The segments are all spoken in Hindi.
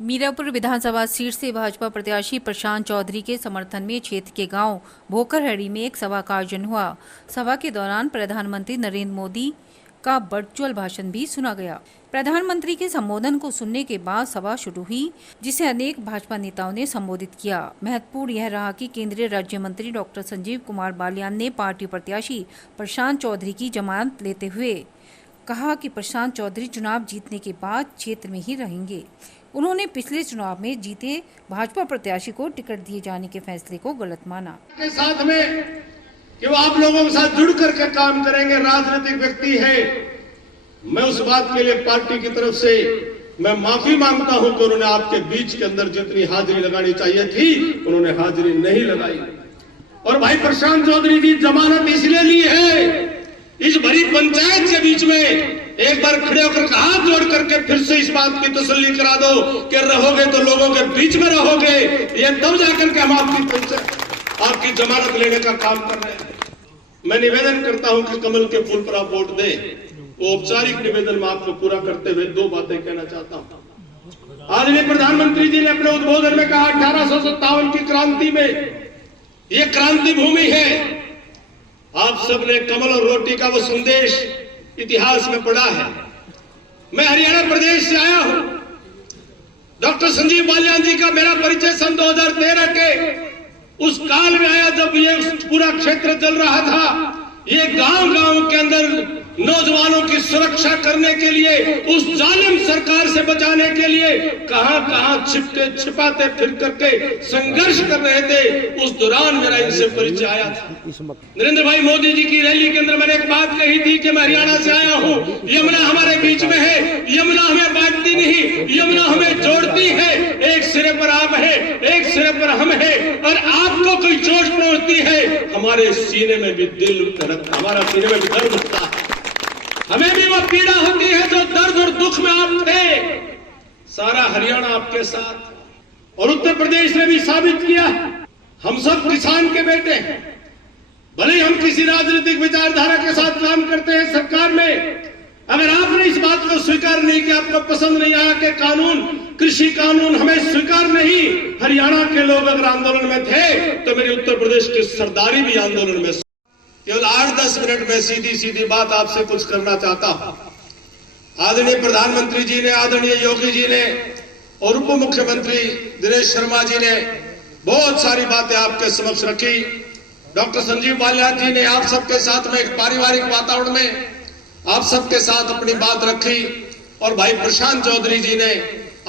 मीरापुर विधानसभा सीट से भाजपा प्रत्याशी प्रशांत चौधरी के समर्थन में क्षेत्र के गांव भोकरहड़ी में एक सभा का आयोजन हुआ। सभा के दौरान प्रधानमंत्री नरेंद्र मोदी का वर्चुअल भाषण भी सुना गया। प्रधानमंत्री के संबोधन को सुनने के बाद सभा शुरू हुई, जिसे अनेक भाजपा नेताओं ने संबोधित किया। महत्वपूर्ण यह रहा कि केंद्रीय राज्य मंत्री डॉक्टर संजीव कुमार बालियान ने पार्टी प्रत्याशी प्रशांत चौधरी की जमानत लेते हुए कहा कि प्रशांत चौधरी चुनाव जीतने के बाद क्षेत्र में ही रहेंगे। उन्होंने पिछले चुनाव में जीते भाजपा प्रत्याशी को टिकट दिए जाने के फैसले को गलत माना। के साथ में कि वो आप लोगों के साथ जुड़ करके काम करेंगे, राजनीतिक व्यक्ति है। मैं उस बात के लिए पार्टी की तरफ से मैं माफी मांगता हूं कि उन्होंने आपके बीच के अंदर जितनी हाजिरी लगानी चाहिए थी उन्होंने हाजिरी नहीं लगाई। और भाई प्रशांत चौधरी की जमानत इसलिए ली है, इस भरी पंचायत के बीच में एक बार खड़े होकर हाथ जोड़ करके फिर से इस बात की तसल्ली करा दो कि रहोगे तो लोगों के बीच में रहोगे। ये तब जाकर के हम आपकी जमानत लेने का काम कर रहे हैं। मैं निवेदन करता हूं कि कमल के फूल पर आप वोट दें। वो औपचारिक निवेदन में आपको पूरा करते हुए दो बातें कहना चाहता हूं। आदरणीय प्रधानमंत्री जी ने अपने उद्बोधन में कहा 1857 की क्रांति में ये क्रांति भूमि है। आप सबने कमल और रोटी का वो संदेश इतिहास में पढ़ा है। मैं हरियाणा प्रदेश से आया हूं। डॉक्टर संजीव बालियान जी का मेरा परिचय सन 2013 के उस काल में आया जब ये पूरा क्षेत्र चल रहा था। ये गांव-गांव के अंदर नौजवानों की सुरक्षा करने के लिए, उस जालिम सरकार से बचाने के लिए कहां-कहां छिपाते फिर करके संघर्ष कर रहे थे। उस दौरान मेरा इनसे परिचय आया था। नरेंद्र भाई मोदी जी की रैली के अंदर मैंने एक बात कही थी कि मैं हरियाणा से आया हूं, यमुना हमारे बीच में है, यमुना हमें बांटती नहीं, यमुना हमें जोड़ती है। एक सिरे पर आप है, एक सिरे पर हम है, और आपको कोई चोट पहुंचती है हमारे सीने में भी दिल धड़कता, हमारा सीने में भी दर्द होता है। हमें भी वो पीड़ा होती है जो दर्द और दुख में आप थे। सारा हरियाणा आपके साथ, और उत्तर प्रदेश ने भी साबित किया हम सब किसान के बेटे हैं। भले ही हम किसी राजनीतिक विचारधारा के साथ काम करते हैं सरकार में, अगर आपने इस बात को स्वीकार नहीं किया, आपको पसंद नहीं आया कि कानून, कृषि कानून हमें स्वीकार नहीं, हरियाणा के लोग अगर आंदोलन में थे तो मेरे उत्तर प्रदेश की सरदारी भी आंदोलन में। केवल 8-10 मिनट में सीधी बात आपसे कुछ करना चाहता हूं। आदरणीय प्रधानमंत्री जी ने, आदरणीय योगी जी ने और उप मुख्यमंत्री दिनेश शर्मा जी ने बहुत सारी बातें आपके समक्ष रखी। डॉक्टर संजीव बालियान जी ने आप सबके साथ में एक पारिवारिक वातावरण में आप सबके साथ अपनी बात रखी, और भाई प्रशांत चौधरी जी ने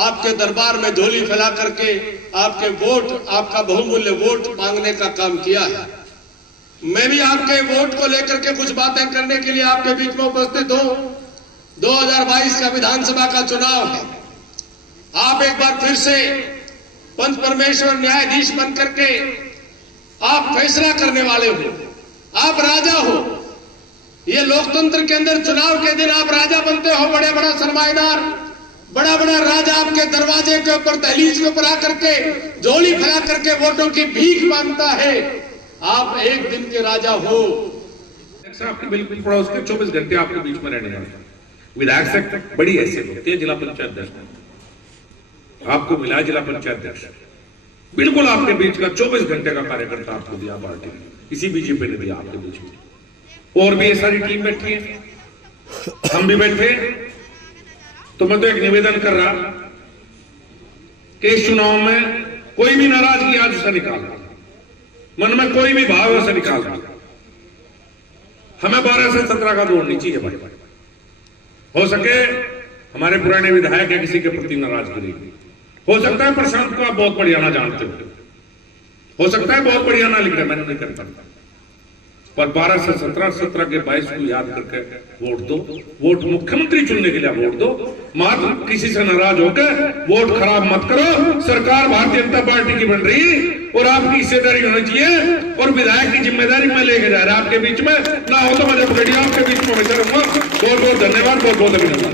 आपके दरबार में झोली फैला करके आपके वोट, आपका बहुमूल्य वोट मांगने का काम किया है। मैं भी आपके वोट को लेकर के कुछ बातें करने के लिए आपके बीच में उपस्थित हूं। 2022 का विधानसभा का चुनाव है। आप एक बार फिर से पंच परमेश्वर न्यायाधीश बन करके आप फैसला करने वाले हो, आप राजा हो। ये लोकतंत्र के अंदर चुनाव के दिन आप राजा बनते हो। बड़ा सरमाएदार, बड़ा राजा आपके दरवाजे के ऊपर, दहलीज के ऊपर आकर के झोली फैला करके वोटों की भीख मांगता है। आप एक दिन के राजा हो। आपके बिल्कुल पड़ोस के 24 घंटे आपके बीच में रहने वाले विधायक से बड़ी हैसियत होती है जिला पंचायत अध्यक्ष। आपको मिला जिला पंचायत अध्यक्ष, बिल्कुल आपके बीच का 24 घंटे का कार्यकर्ता आपको दिया पार्टी ने, किसी बीजेपी ने दिया आपके बीच में। और भी ये सारी टीम बैठी है, हम भी बैठे। तो मैं तो एक निवेदन कर रहा कि इस चुनाव में कोई भी नाराजगी आज उसे निकालना, मन में कोई भी भाव उसे निकालना। हमें 12 से 17 का दौड़नी चाहिए भाई। हो सके हमारे पुराने विधायक या किसी के प्रति नाराजगी नहीं। हो सकता है प्रशांत को आप बहुत बढ़िया ना जानते हो सकता है बहुत बढ़िया ना लिख रहे, मैंने नहीं करता, पर 12 से 17, 17 के 22 को याद करके वोट दो। वोट मुख्यमंत्री चुनने के लिए वोट दो, मात्र किसी से नाराज होकर वोट खराब मत करो। सरकार भारतीय जनता पार्टी की बन रही और आपकी हिस्सेदारी होनी चाहिए, और विधायक की जिम्मेदारी मैं लेके जा रहा आपके बीच में। ना हो तो मैं जब रेडी आपके बीच में बैठा रहूंगा। बहुत बहुत धन्यवाद, बहुत बहुत अभिनंदन।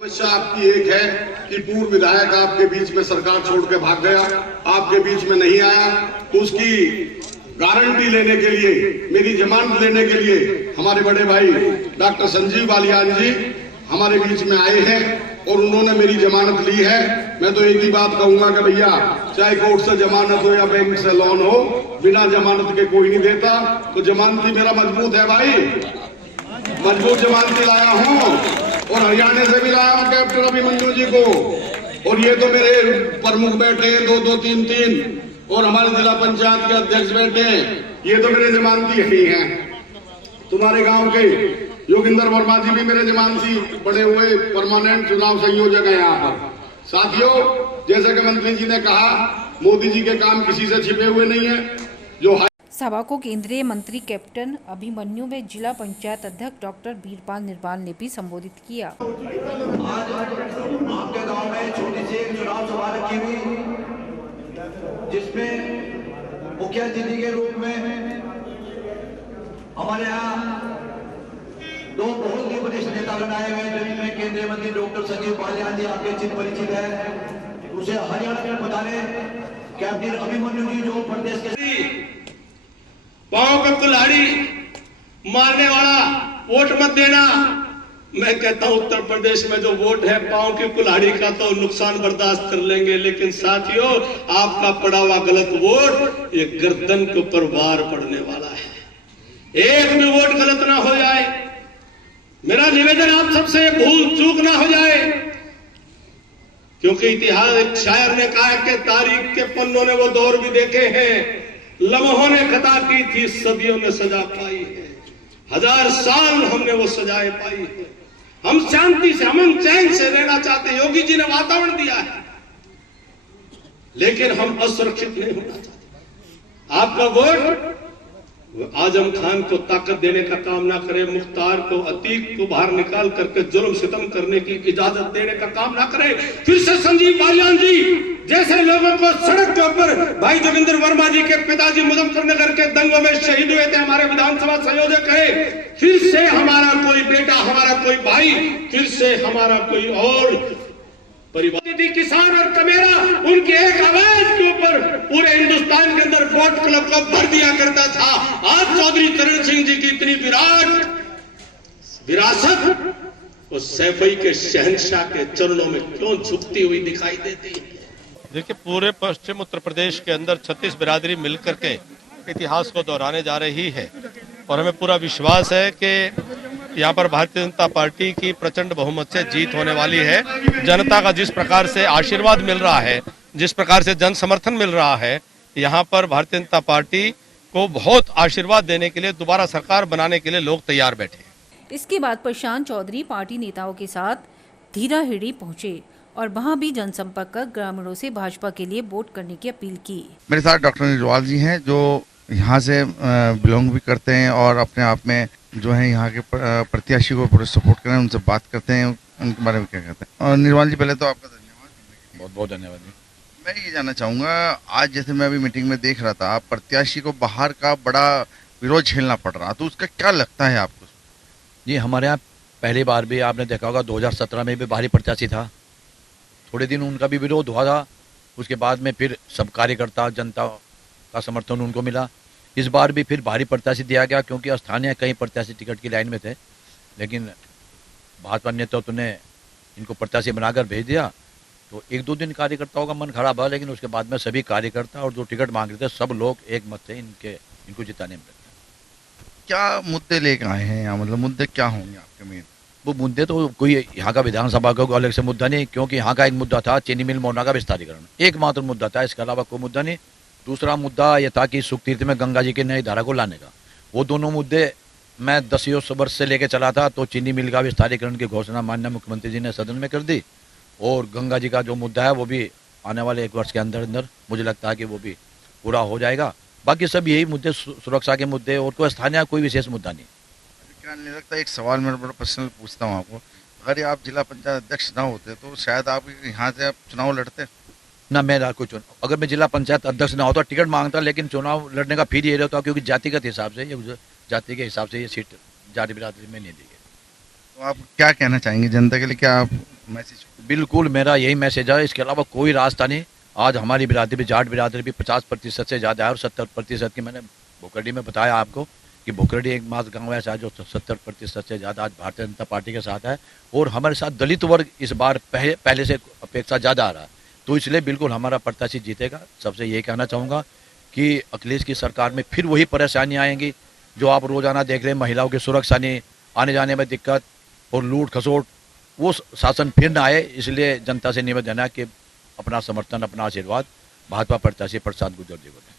समस्या आपकी एक है कि पूर्व विधायक आपके बीच में सरकार छोड़ के भाग गया, आपके बीच में नहीं आया, तो उसकी गारंटी लेने के लिए, मेरी जमानत लेने के लिए हमारे बड़े भाई डॉक्टर संजीव बालियान जी हमारे बीच में आए हैं। और उन्होंने मेरी जमानत ली है। मैं तो एक ही बात कहूंगा कि भैया, चाहे कोर्ट से जमानत हो या बैंक से लोन हो, बिना जमानत के कोई नहीं देता। तो जमानती मेरा मजबूत है भाई, मजबूत जमानती लाया हूं, और हरियाणा से भी लाया हूं कैप्टन अभिमन्यु जी को। और ये तो मेरे प्रमुख बैठे हैं, 2-2, 3-3, और हमारे जिला पंचायत के अध्यक्ष बैठे हैं, ये तो मेरे जमानती ही हैं। तुम्हारे गांव के योगिंदर वर्मा जी भी मेरे जमानती बड़े हुए परमानेंट चुनाव संयोजक हैं यहाँ पर। साथियों, जैसे कि मंत्री जी ने कहा, मोदी जी के काम किसी से छिपे हुए नहीं है। जो सभा को केंद्रीय मंत्री कैप्टन अभिमन्यु में जिला पंचायत अध्यक्ष डॉक्टर बीरपाल निर्वाल ने भी संबोधित किया। आज आपके गांव में छोटी सी एक चुनाव सभा रखी हुई, जिसमें मुख्य अतिथि के रूप में हमारे यहाँ दो बहुत ही वरिष्ठ नेता बनाए हुए, जिनमें केंद्रीय मंत्री डॉक्टर संजीव बालियान जी आपके चित परिचित है। उसे हरियाणा में बता रहे कैप्टन अभिमन्यु जी जो प्रदेश के पांव का कुल्हाड़ी मारने वाला वोट मत देना। मैं कहता हूं उत्तर प्रदेश में जो वोट है पांव की कुल्हाड़ी का तो नुकसान बर्दाश्त कर लेंगे, लेकिन साथियों आपका पड़ा हुआ गलत वोट ये गर्दन के ऊपर वार पड़ने वाला है। एक भी वोट गलत ना हो जाए, मेरा निवेदन आप सबसे भूल चूक ना हो जाए, क्योंकि इतिहास एक शायर ने कहा है कि तारीख के पन्नों ने वो दौर भी देखे हैं, लम्हों ने खता की थी, सदियों ने सजा पाई है, 1000 साल हमने वो सजाएं पाई है। हम शांति से, अमन चैन से रहना चाहते हैं। योगी जी ने वातावरण दिया है, लेकिन हम असुरक्षित नहीं होना चाहते। आपका वोट आजम खान को ताकत देने का काम ना करे, मुख्तार को, अतीक को बाहर निकाल करके जुल्म सितम करने की इजाजत देने का काम ना करे। फिर से संजीव बालियान जी जैसे लोगों को सड़क के ऊपर भाई जोगिंदर वर्मा जी के पिताजी मुजफ्फरनगर के दंगों में शहीद हुए थे, हमारे विधानसभा संयोजक है, फिर से हमारा कोई बेटा, हमारा कोई भाई, फिर से हमारा कोई और परिवार, किसान और कमेरा, उनकी एक आवाज के ऊपर पूरे हिंदुस्तान के अंदर वोट क्लब को भर दिया करता था। आज चौधरी चरण सिंह जी की इतनी विरासत उस सैफई के शहंशाह के चरणों में क्यों झुकती हुई दिखाई देती है? देखिए, पूरे पश्चिम उत्तर प्रदेश के अंदर 36 बिरादरी मिलकर के इतिहास को दोहराने जा रही है, और हमें पूरा विश्वास है कि यहाँ पर भारतीय जनता पार्टी की प्रचंड बहुमत से जीत होने वाली है। जनता का जिस प्रकार से आशीर्वाद मिल रहा है, जिस प्रकार से जन समर्थन मिल रहा है, यहाँ पर भारतीय जनता पार्टी को बहुत आशीर्वाद देने के लिए, दोबारा सरकार बनाने के लिए लोग तैयार बैठे। इसके बाद प्रशांत चौधरी पार्टी नेताओं के साथ धीराहिड़ी पहुंचे और वहां भी जनसंपर्क कर ग्रामीणों से भाजपा के लिए वोट करने की अपील की। मेरे साथ डॉक्टर निर्वाल जी हैं, जो यहाँ से बिलोंग भी करते हैं और अपने आप में जो है यहाँ के प्रत्याशी को पूरे सपोर्ट करें, उनसे बात करते हैं, उनके बारे में क्या कहते हैं। और निर्वाल जी, पहले तो आपका धन्यवाद, बहुत बहुत धन्यवाद जी। मैं ये जानना चाहूँगा, आज जैसे मैं अभी मीटिंग में देख रहा था, प्रत्याशी को बाहर का बड़ा विरोध झेलना पड़ रहा, तो उसका क्या लगता है आपको? जी, हमारे यहाँ पहली बार भी आपने देखा होगा 2017 में भी बाहरी प्रत्याशी था, थोड़े दिन उनका भी विरोध हुआ था, उसके बाद में फिर सब कार्यकर्ता जनता का समर्थन उनको मिला। इस बार भी फिर बाहरी प्रत्याशी दिया गया, क्योंकि स्थानीय कई प्रत्याशी टिकट की लाइन में थे, लेकिन भाजपा नेतृत्व ने इनको प्रत्याशी बनाकर भेज दिया। तो 1-2 दिन कार्यकर्ताओं का मन खराब हुआ, लेकिन उसके बाद में सभी कार्यकर्ता और जो टिकट मांग रहे थे सब लोग एक मत से इनको जिताने में। क्या मुद्दे लेकर आए हैं यहाँ, मतलब मुद्दे क्या होंगे आपके मेन? वो मुद्दे तो कोई यहाँ का विधानसभा का अलग से मुद्दा नहीं, क्योंकि यहाँ का एक मुद्दा था चीनी मिल मोहना का विस्तारीकरण, एकमात्र मुद्दा था, इसके अलावा कोई मुद्दा नहीं। दूसरा मुद्दा यह था कि सुखतीर्थ में गंगा जी की नई धारा को लाने का। वो दोनों मुद्दे मैं 10 वर्ष से लेकर चला था। तो चीनी मिल का विस्तारीकरण की घोषणा माननीय मुख्यमंत्री जी ने सदन में कर दी, और गंगा जी का जो मुद्दा है वो भी आने वाले 1 वर्ष के अंदर अंदर मुझे लगता है कि वो भी पूरा हो जाएगा। बाकी सब यही मुद्दे, सुरक्षा के मुद्दे, और कोई स्थानीय कोई विशेष मुद्दा नहीं। क्या नहीं लगता, एक सवाल मैं बड़ा पर्सनल पूछता हूँ आपको, अगर आप जिला पंचायत अध्यक्ष ना होते तो शायद आप यहाँ से आप चुनाव लड़ते ना? मेरा कोई चुनाव, अगर मैं जिला पंचायत अध्यक्ष ना होता टिकट मांगता, लेकिन चुनाव लड़ने का फिर ये रहता, क्योंकि जातिगत हिसाब से, ये जाति के हिसाब से ये सीट जाति बिरादरी में नहीं दी गई। तो आप क्या कहना चाहेंगे जनता के लिए, क्या आप मैसेज? बिल्कुल मेरा यही मैसेज है, इसके अलावा कोई रास्ता नहीं। आज हमारी बिरादरी भी, जाट बिरादरी भी 50% से ज़्यादा है, और 70% की मैंने भोकरडी में बताया आपको कि कि भोकरडी एकमात्र गांव ऐसा है जो 70% से ज़्यादा आज भारतीय जनता पार्टी के साथ है, और हमारे साथ दलित वर्ग इस बार पहले से अपेक्षा ज़्यादा आ रहा है, तो इसलिए बिल्कुल हमारा प्रत्याशी जीतेगा। सबसे ये कहना चाहूँगा कि अखिलेश की सरकार में फिर वही परेशानियाँ आएंगी जो आप रोजाना देख रहे हैं, महिलाओं की सुरक्षा नहीं, आने जाने में दिक्कत और लूट खसोट, वो शासन फिर न आए। इसलिए जनता से निवेदन है कि अपना समर्थन, अपना आशीर्वाद भाजपा प्रत्याशी प्रशांत गुर्जर जी को दें।